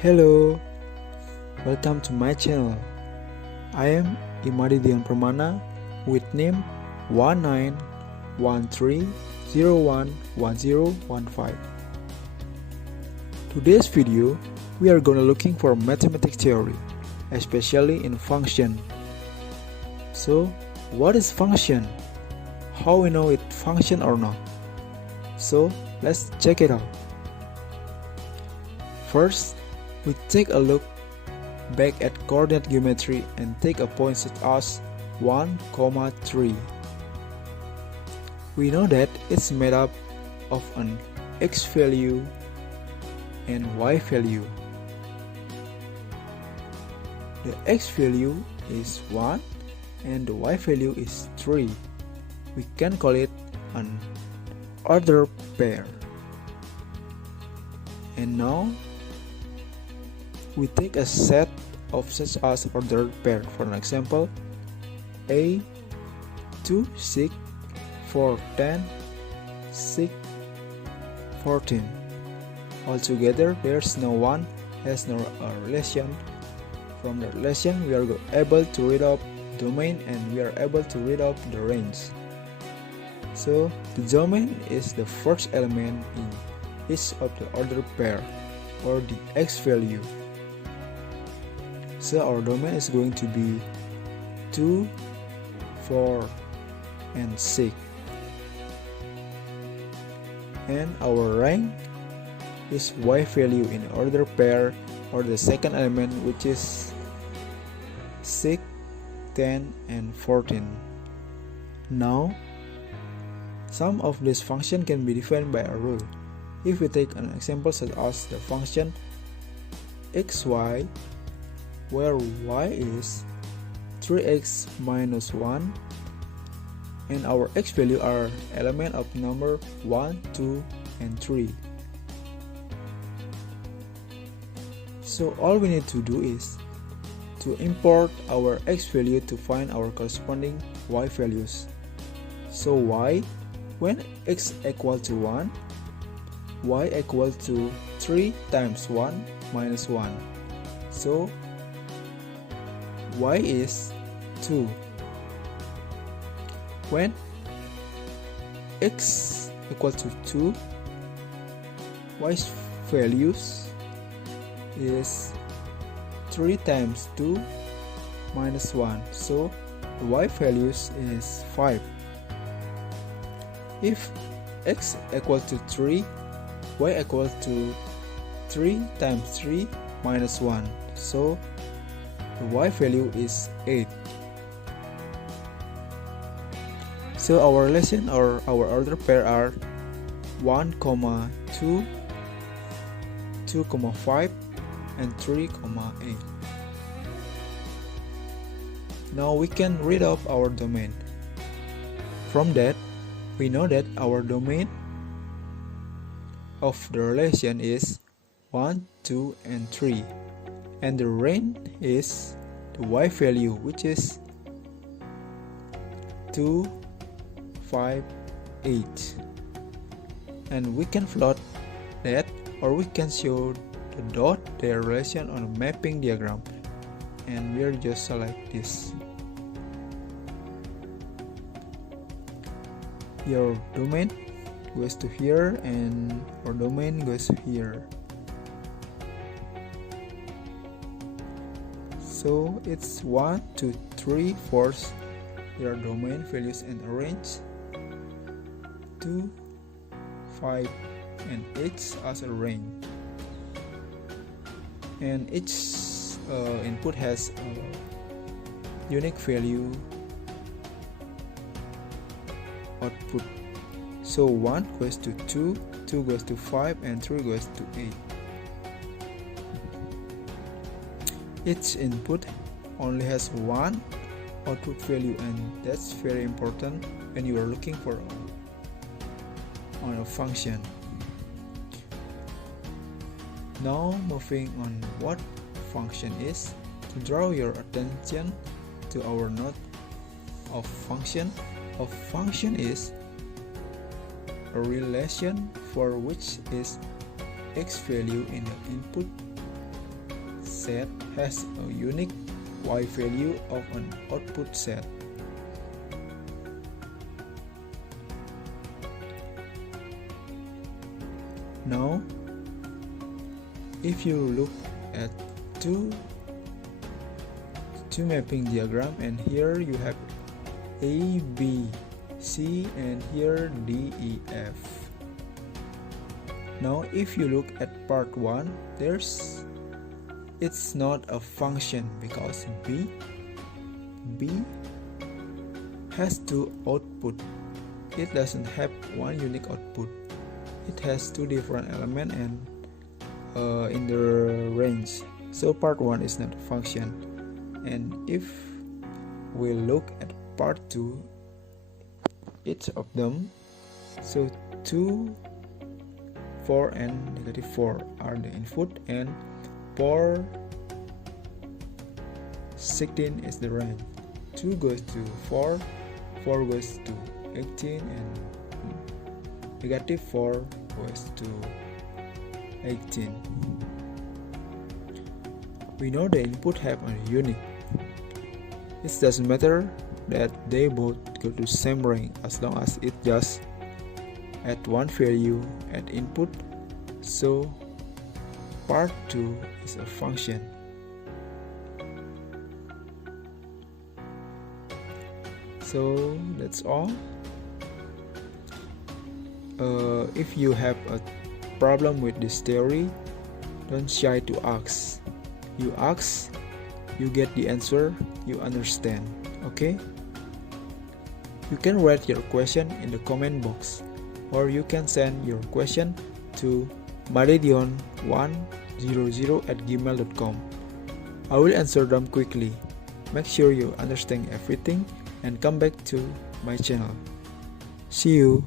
Hello, welcome to my channel. I am I Made Dion Permana with name 1913011015. Today's video, we are gonna looking for mathematics theory, especially in function. So, what is function? How we know it function or not? So, let's check it out. First, we take a look back at coordinate geometry and take a point such as 1, 3. We know that it's made up of an x value and y value. The x value is 1 and the y value is 3. We can call it an ordered pair. And now we take a set of such as ordered pair. For an example, A 2, 6, 4, 10, 6, 14. Altogether, there's no one has no relation. From the relation, we are able to read up domain and we are able to read up the range. So the domain is the first element in each of the ordered pair or the x value. So our domain is going to be 2, 4, and 6. And our rank is y value in order pair or the second element, which is 6, 10, and 14. Now, some of these functions can be defined by a rule. If we take an example such as the function xy, where y is 3x minus 1 and our x value are element of number 1, 2, and 3. So all we need to do is to import our x value to find our corresponding y values. So y, when x equal to 1, y equal to 3 times 1 minus 1. So y is 2. When x equal to 2, y's values is 3 times 2 minus 1. So the y values is 5. If x equal to 3, y equal to 3 times 3 minus 1. So the y value is 8. So our relation or our order pair are 1, 2, 2, 5, and 3, 8. Now we can read up our domain. From that, we know that our domain of the relation is 1, 2, and 3. And the range is the y value, which is 2, 5, 8. And we can plot that, or we can show the dot their relation on a mapping diagram, and we'll just select this. Your domain goes to here and our domain goes here. So it's 1, 2, 3, 4 your domain values and range, 2, 5, and 8 as a range. And each input has a unique value output. So 1 goes to 2, 2 goes to 5, and 3 goes to 8. Each input only has one output value, and that's very important when you are looking for on a function. Now moving on what function is, to draw your attention to our note of function. A function is a relation for which is x value in the input set has a unique Y value of an output set. Now, if you look at two mapping diagram, and here you have A, B, C, and here D, E, F. Now if you look at part 1, it's not a function because B has two output. It doesn't have one unique output. It has two different elements and in the range. So part 1 is not a function. And if we look at part 2, each of them, so 2, 4 and -4 are the input, and 4, 16 is the range. 2 goes to 4, 4 goes to 18, and -4 goes to 18. We know the input have a unique. It doesn't matter that they both go to same range as long as it just add one value at input. So part 2 is a function. So that's all. If you have a problem with this theory, don't shy to ask. You ask, you get the answer, you understand. Okay? You can write your question in the comment box, or you can send your question to madedion100@gmail.com. I will answer them quickly. Make sure you understand everything and come back to my channel. See you.